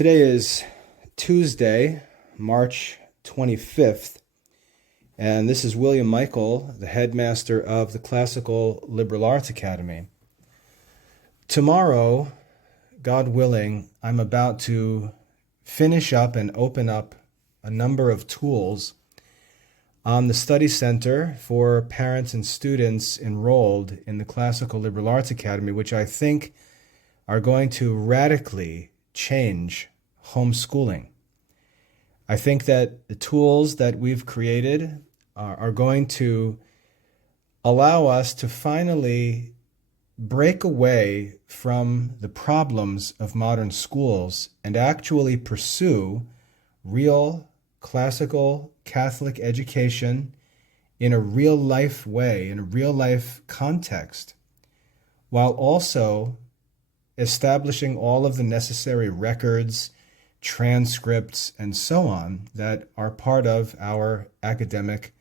Today is Tuesday, March 25th, and this is William Michael, the headmaster of the Classical Liberal Arts Academy. Tomorrow, God willing, I'm about to finish up and open up a number of tools on the study center for parents and students enrolled in the Classical Liberal Arts Academy, which I think are going to radically change homeschooling. I think that the tools that we've created are going to allow us to finally break away from the problems of modern schools and actually pursue real classical Catholic education in a real life way, in a real life context, while also establishing all of the necessary records, transcripts, and so on that are part of our academic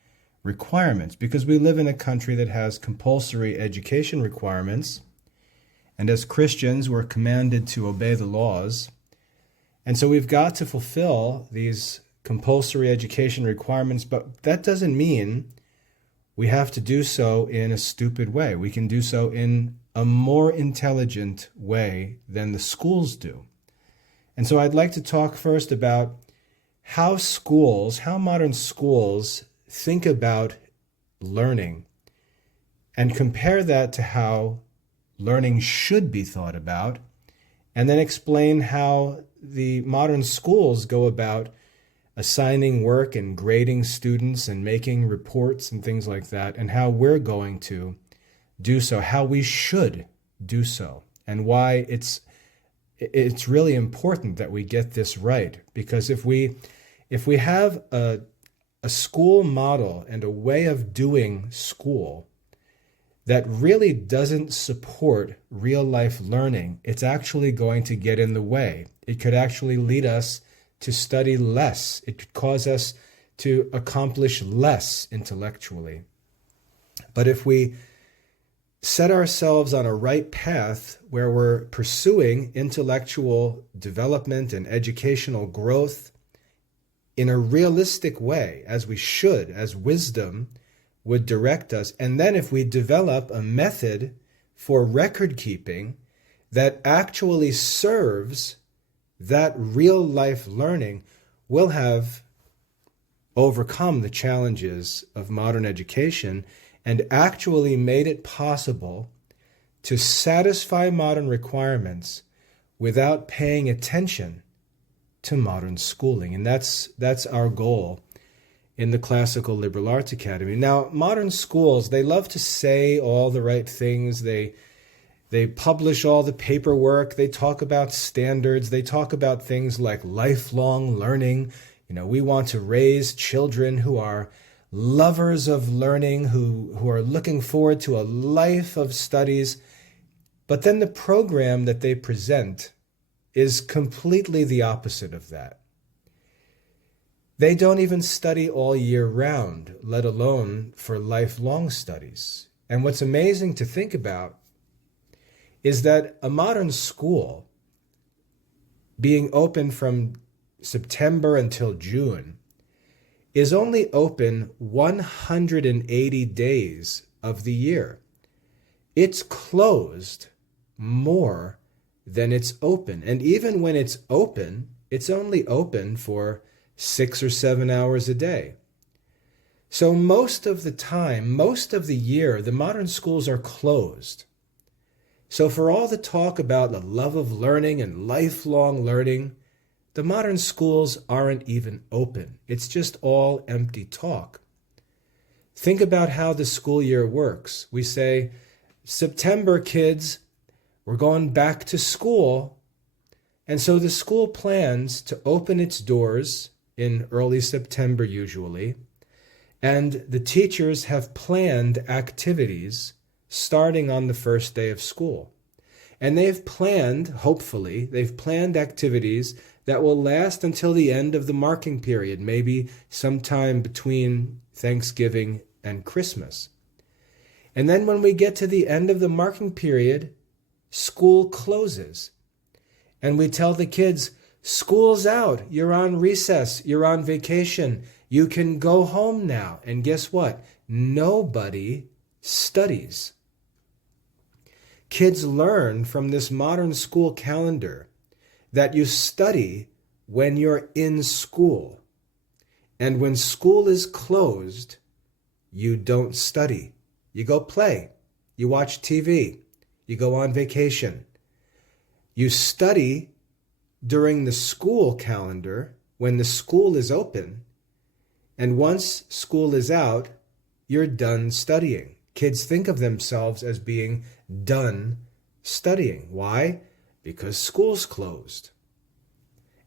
requirements. Because we live in a country that has compulsory education requirements, and as Christians, we're commanded to obey the laws. And so we've got to fulfill these compulsory education requirements, but that doesn't mean we have to do so in a stupid way. We can do so in a more intelligent way than the schools do. And so I'd like to talk first about how modern schools think about learning, and compare that to how learning should be thought about, and then explain how the modern schools go about assigning work and grading students and making reports and things like that, and how we're going to do so, how we should do so, and why it's really important that we get this right. Because if we have a school model and a way of doing school that really doesn't support real life learning, it's actually going to get in the way. It could actually lead us to study less. It could cause us to accomplish less intellectually. But if we set ourselves on a right path where we're pursuing intellectual development and educational growth in a realistic way, as we should, as wisdom would direct us, and then if we develop a method for record keeping that actually serves that real life learning, we'll have overcome the challenges of modern education and actually made it possible to satisfy modern requirements without paying attention to modern schooling. And that's our goal in the Classical Liberal Arts Academy. Now, modern schools, they love to say all the right things. They publish all the paperwork. They talk about standards. They talk about things like lifelong learning. We want to raise children who are lovers of learning, who are looking forward to a life of studies. But then the program that they present is completely the opposite of that. They don't even study all year round, let alone for lifelong studies. And what's amazing to think about is that a modern school being open from September until June is only open 180 days of the year. It's closed more than it's open. And even when it's open, it's only open for 6 or 7 hours a day. So most of the time, most of the year, the modern schools are closed. So for all the talk about the love of learning and lifelong learning, the modern schools aren't even open. It's just all empty talk. Think about how the school year works. We say, September, kids, we're going back to school. And so the school plans to open its doors in early September usually, and the teachers have planned activities starting on the first day of school. And they've planned activities that will last until the end of the marking period, maybe sometime between Thanksgiving and Christmas. And then when we get to the end of the marking period, school closes. And we tell the kids, School's out. You're on recess. You're on vacation. You can go home now. And guess what? Nobody studies. Kids learn from this modern school calendar that you study when you're in school. And when school is closed, you don't study. You go play. You watch TV. You go on vacation. You study during the school calendar when the school is open. And once school is out, you're done studying. Kids think of themselves as being done studying. Why? Because school's closed.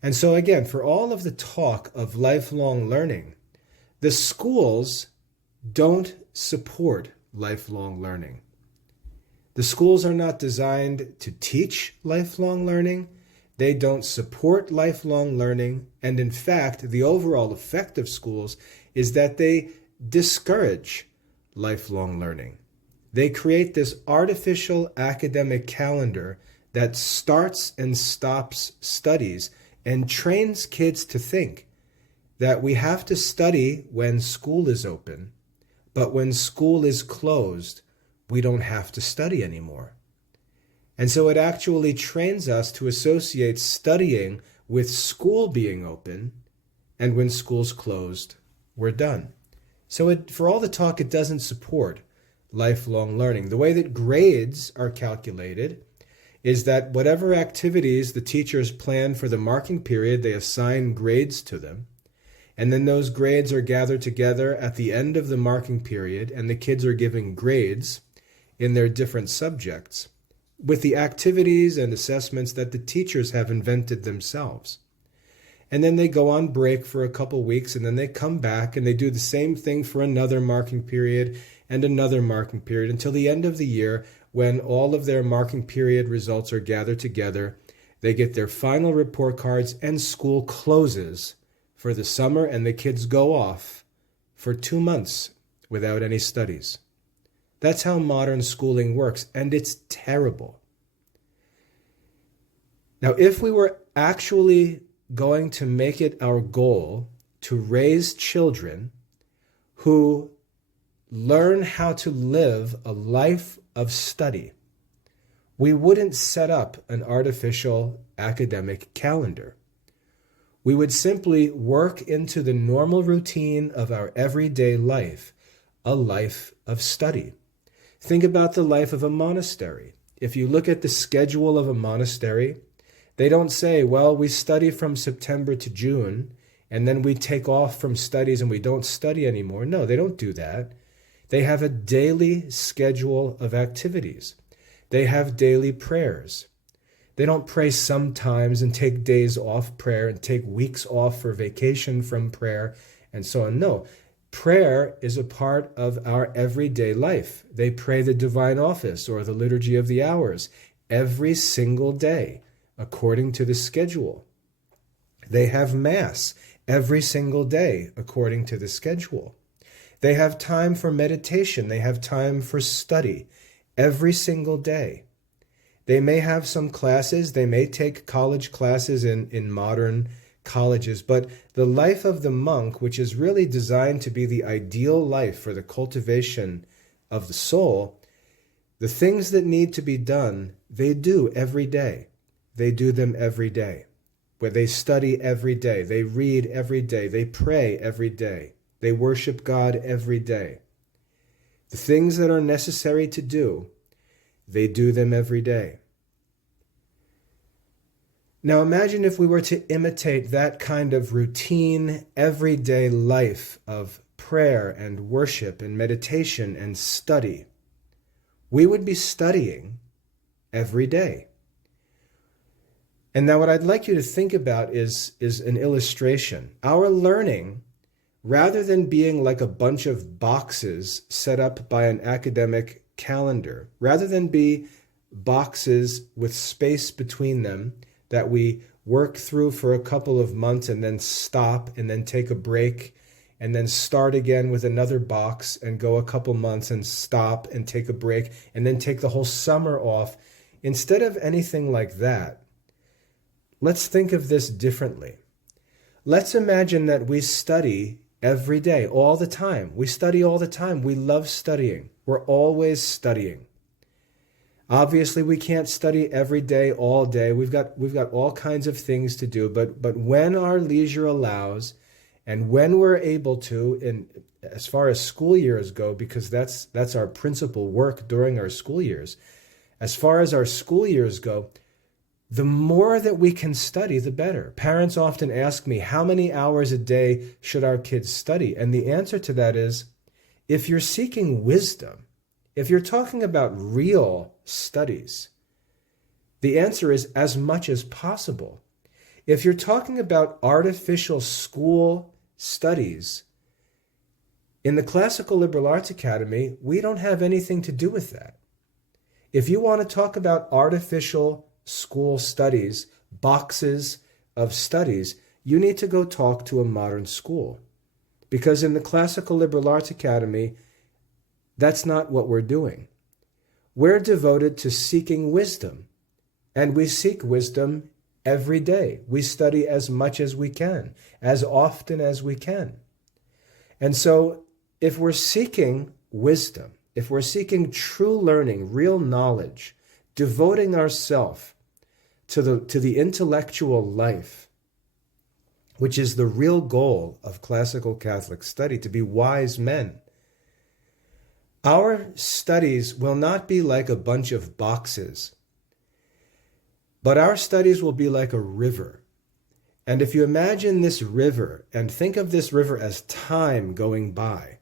And so again, for all of the talk of lifelong learning, the schools don't support lifelong learning. The schools are not designed to teach lifelong learning. They don't support lifelong learning. And in fact, the overall effect of schools is that they discourage lifelong learning. They create this artificial academic calendar that starts and stops studies and trains kids to think that we have to study when school is open, but when school is closed, we don't have to study anymore. And so it actually trains us to associate studying with school being open, and when school's closed, we're done. So for all the talk, it doesn't support lifelong learning. The way that grades are calculated is that whatever activities the teachers plan for the marking period, they assign grades to them. And then those grades are gathered together at the end of the marking period, and the kids are given grades in their different subjects with the activities and assessments that the teachers have invented themselves. And then they go on break for a couple weeks, and then they come back and they do the same thing for another marking period and another marking period until the end of the year, when all of their marking period results are gathered together. They get their final report cards and school closes for the summer, and the kids go off for 2 months without any studies. That's how modern schooling works, and it's terrible. Now, if we were actually going to make it our goal to raise children who learn how to live a life of study, we wouldn't set up an artificial academic calendar. We would simply work into the normal routine of our everyday life a life of study. Think about the life of a monastery. If you look at the schedule of a monastery, they don't say, well, we study from September to June, and then we take off from studies and we don't study anymore. No, they don't do that. They have a daily schedule of activities. They have daily prayers. They don't pray sometimes and take days off prayer and take weeks off for vacation from prayer and so on. No, prayer is a part of our everyday life. They pray the divine office or the liturgy of the hours every single day according to the schedule. They have Mass every single day according to the schedule. They have time for meditation. They have time for study every single day. They may have some classes. They may take college classes in modern colleges, but the life of the monk, which is really designed to be the ideal life for the cultivation of the soul, the things that need to be done, they do every day. They do them every day. Where they study every day. They read every day. They pray every day. They worship God every day. The things that are necessary to do, they do them every day. Now imagine if we were to imitate that kind of routine, everyday life of prayer and worship and meditation and study. We would be studying every day. And now what I'd like you to think about is an illustration. Our learning, rather than being like a bunch of boxes set up by an academic calendar, rather than be boxes with space between them that we work through for a couple of months and then stop and then take a break and then start again with another box and go a couple months and stop and take a break and then take the whole summer off. Instead of anything like that, Let's think of this differently. Let's imagine that we study every day, all the time. We study all the time. We love studying. We're always studying. Obviously, we can't study every day, all day. We've got all kinds of things to do, but when our leisure allows, and when we're able to, in as far as school years go, because that's our principal work during our school years. As far as our school years go, the more that we can study, the better. Parents often ask me, how many hours a day should our kids study? And the answer to that is, if you're seeking wisdom, if you're talking about real studies, the answer is as much as possible. If you're talking about artificial school studies, in the Classical Liberal Arts Academy, we don't have anything to do with that. If you want to talk about artificial school studies, boxes of studies, you need to go talk to a modern school. Because in the Classical Liberal Arts Academy, that's not what we're doing. We're devoted to seeking wisdom, and we seek wisdom every day. We study as much as we can, as often as we can. And so if we're seeking wisdom, if we're seeking true learning, real knowledge, devoting ourselves to the intellectual life, which is the real goal of classical Catholic study, to be wise men, our studies will not be like a bunch of boxes, but our studies will be like a river. And if you imagine this river and think of this river as time going by,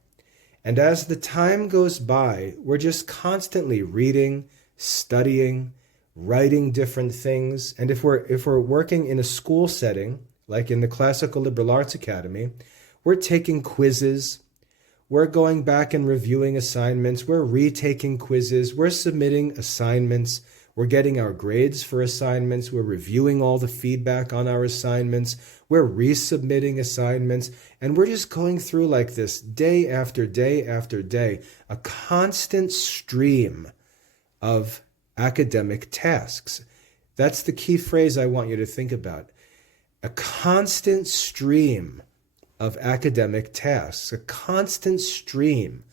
and as the time goes by, we're just constantly reading, studying, writing different things. And if we're working in a school setting, like in the Classical Liberal Arts Academy, we're taking quizzes, we're going back and reviewing assignments, we're retaking quizzes, we're submitting assignments, we're getting our grades for assignments, we're reviewing all the feedback on our assignments, we're resubmitting assignments, and we're just going through like this day after day after day, a constant stream of academic tasks. That's the key phrase I want you to think about. A constant stream of academic tasks, a constant stream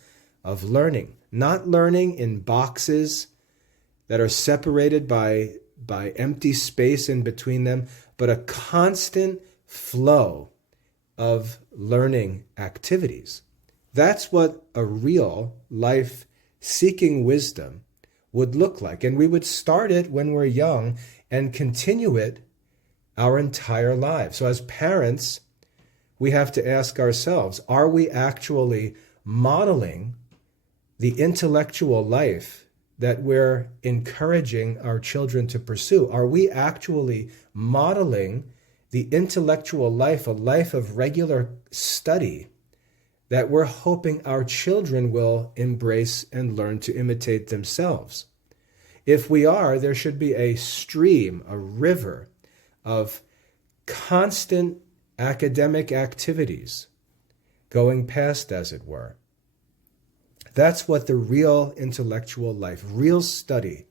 of learning, not learning in boxes that are separated by empty space in between them, but a constant flow of learning activities. That's what a real life seeking wisdom would look like. And we would start it when we're young and continue it our entire lives. So as parents, we have to ask ourselves, are we actually modeling the intellectual life that we're encouraging our children to pursue? Are we actually modeling the intellectual life, a life of regular study that we're hoping our children will embrace and learn to imitate themselves? If we are, there should be a stream, a river of constant academic activities going past, as it were. That's what the real intellectual life, real study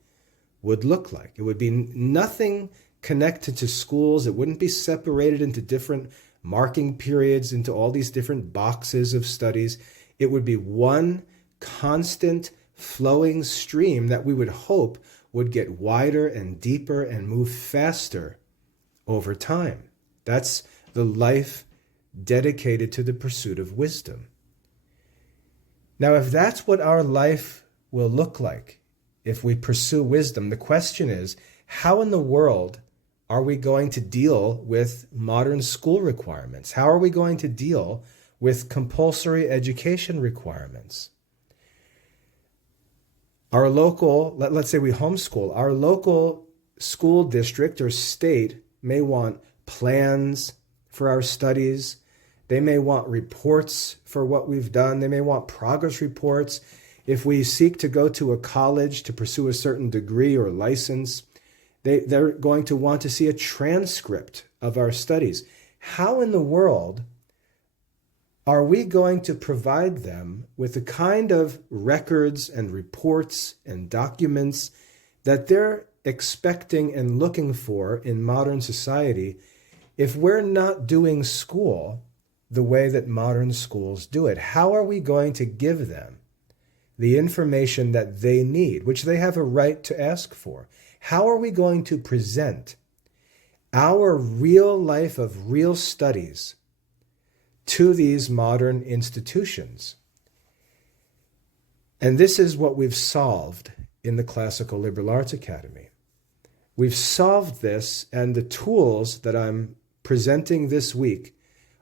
would look like. It would be nothing connected to schools. It wouldn't be separated into different marking periods, into all these different boxes of studies. It would be one constant flowing stream that we would hope would get wider and deeper and move faster over time. That's the life dedicated to the pursuit of wisdom. Now, if that's what our life will look like, if we pursue wisdom, the question is, how in the world are we going to deal with modern school requirements? How are we going to deal with compulsory education requirements? Our local, let's say we homeschool, our local school district or state may want plans for our studies. They may want reports for what we've done. They may want progress reports. If we seek to go to a college to pursue a certain degree or license, they're going to want to see a transcript of our studies. How in the world are we going to provide them with the kind of records and reports and documents that they're expecting and looking for in modern society if we're not doing school the way that modern schools do it? How are we going to give them the information that they need, which they have a right to ask for? How are we going to present our real life of real studies to these modern institutions? And this is what we've solved in the Classical Liberal Arts Academy. We've solved this, and the tools that I'm presenting this week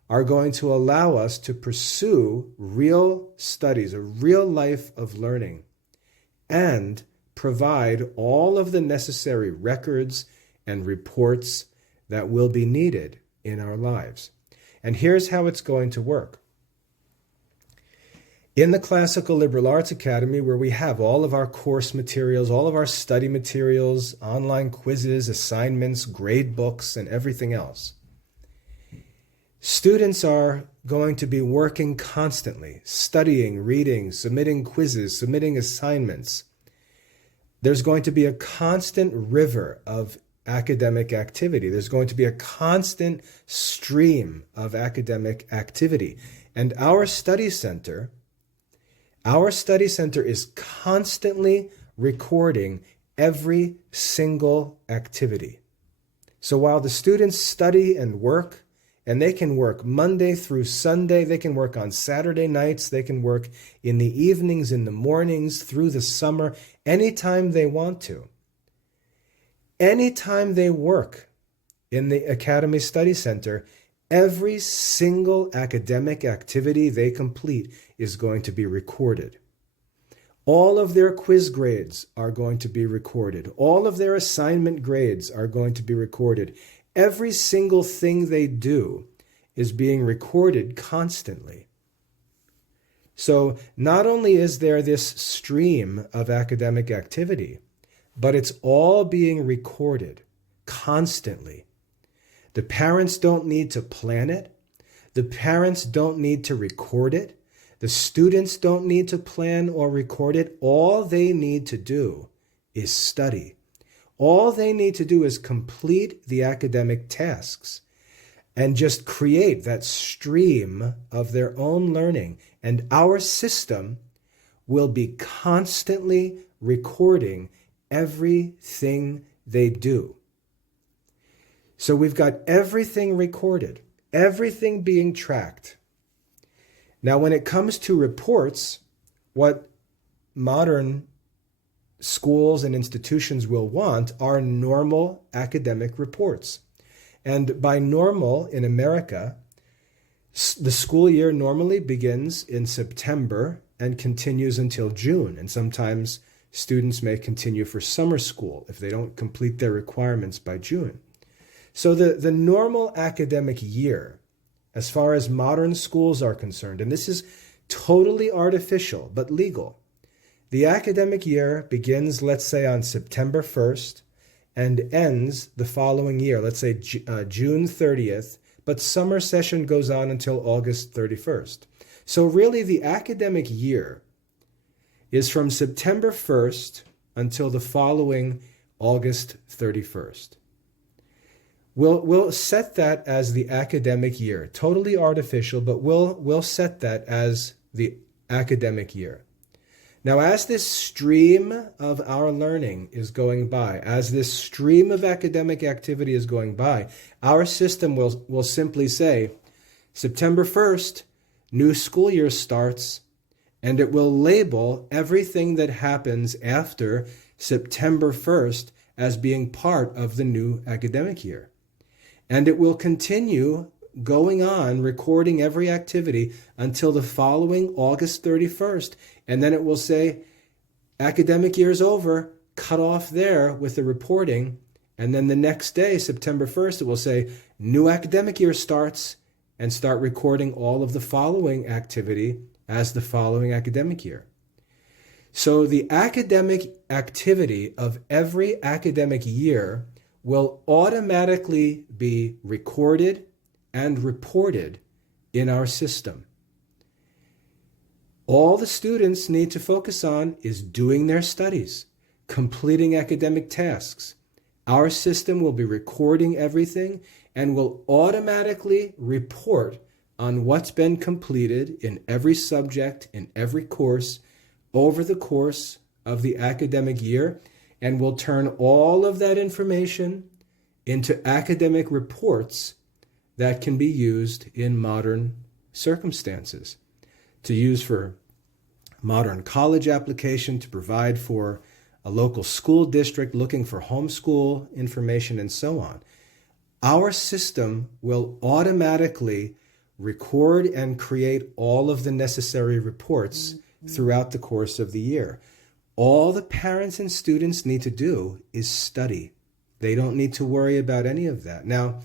are going to allow us to pursue real studies, a real life of learning, and provide all of the necessary records and reports that will be needed in our lives. And here's how it's going to work. In the Classical Liberal Arts Academy, where we have all of our course materials, all of our study materials, online quizzes, assignments, grade books, and everything else, students are going to be working constantly, studying, reading, submitting quizzes, submitting assignments. There's going to be a constant river of academic activity. There's going to be a constant stream of academic activity. And our study center is constantly recording every single activity. So while the students study and work, and they can work Monday through Sunday, they can work on Saturday nights, they can work in the evenings, in the mornings, through the summer, anytime they want to. Anytime they work in the Academy Study Center, every single academic activity they complete is going to be recorded. All of their quiz grades are going to be recorded. All of their assignment grades are going to be recorded. Every single thing they do is being recorded constantly. So not only is there this stream of academic activity, but it's all being recorded constantly. The parents don't need to plan it. The parents don't need to record it. The students don't need to plan or record it. All they need to do is study. All they need to do is complete the academic tasks and just create that stream of their own learning. And our system will be constantly recording everything they do. So we've got everything recorded, everything being tracked. Now, when it comes to reports, what modern schools and institutions will want are normal academic reports. And by normal in America, the school year normally begins in September and continues until June. And sometimes students may continue for summer school if they don't complete their requirements by June. So the normal academic year, as far as modern schools are concerned, and this is totally artificial but legal, the academic year begins, let's say, on September 1st and ends the following year, let's say June 30th, but summer session goes on until August 31st. So really the academic year is from September 1st until the following August 31st. We'll set that as the academic year. Totally artificial, but we'll set that as the academic year. Now, as this stream of our learning is going by, as this stream of academic activity is going by, our system will simply say, September 1st, new school year starts, and it will label everything that happens after September 1st as being part of the new academic year. And it will continue going on, recording every activity until the following August 31st. And then it will say, academic year's over, cut off there with the reporting. And then the next day, September 1st, it will say, new academic year starts, and start recording all of the following activity as the following academic year. So the academic activity of every academic year will automatically be recorded and reported in our system. All the students need to focus on is doing their studies, completing academic tasks. Our system will be recording everything and will automatically report on what's been completed in every subject, in every course, over the course of the academic year, and will turn all of that information into academic reports that can be used in modern circumstances, to use for modern college application, to provide for a local school district looking for homeschool information, and so on. Our system will automatically record and create all of the necessary reports throughout the course of the year. All the parents and students need to do is study. They don't need to worry about any of that. Now,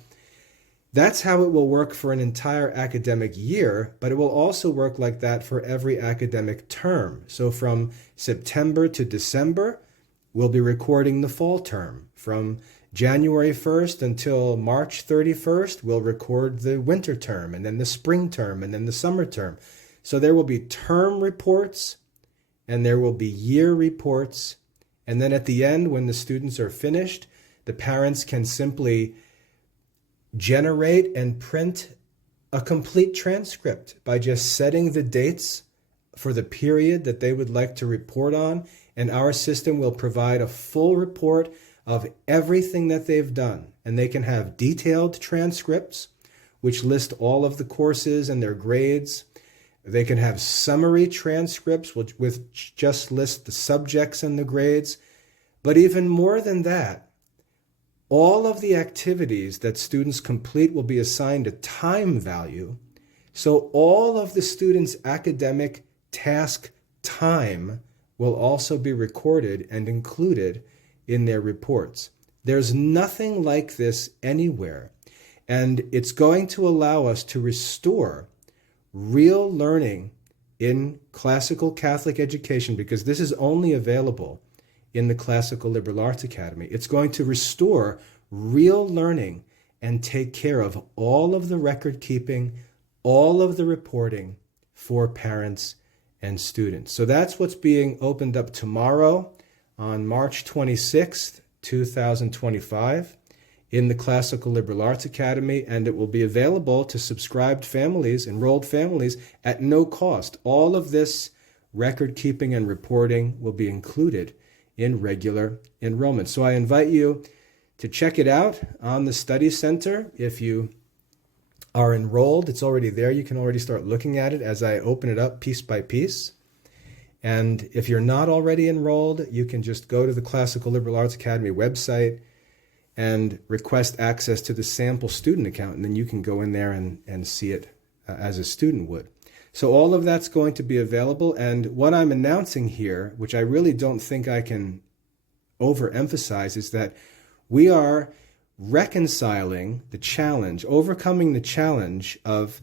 that's how it will work for an entire academic year, but it will also work like that for every academic term. So from September to December, we'll be recording the fall term. From January 1st until March 31st, we'll record the winter term, and then the spring term, and then the summer term. So there will be term reports, and there will be year reports. And then at the end, when the students are finished, the parents can simply generate and print a complete transcript by just setting the dates for the period that they would like to report on, and our system will provide a full report of everything that they've done. And they can have detailed transcripts which list all of the courses and their grades. They can have summary transcripts which just list the subjects and the grades. But even more than that, all of the activities that students complete will be assigned a time value. So all of the students' academic task time will also be recorded and included in their reports. There's nothing like this anywhere. And it's going to allow us to restore real learning in classical Catholic education, because this is only available in the Classical Liberal Arts Academy. It's going to restore real learning and take care of all of the record keeping, all of the reporting for parents and students. So that's what's being opened up tomorrow on March 26th, 2025 in the Classical Liberal Arts Academy, and it will be available to subscribed families, enrolled families, at no cost. All of this record keeping and reporting will be included in regular enrollment. So I invite you to check it out on the Study Center. If you are enrolled, it's already there. You can already start looking at it as I open it up piece by piece. And if you're not already enrolled, you can just go to the Classical Liberal Arts Academy website and request access to the sample student account, and then you can go in there and see it as a student would. So all of that's going to be available, and what I'm announcing here, which I really don't think I can overemphasize, is that we are reconciling the challenge, overcoming the challenge of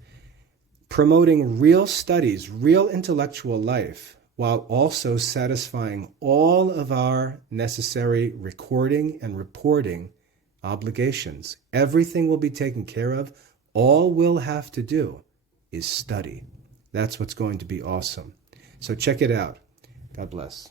promoting real studies, real intellectual life, while also satisfying all of our necessary recording and reporting obligations. Everything will be taken care of. All we'll have to do is study. That's what's going to be awesome. So check it out. God bless.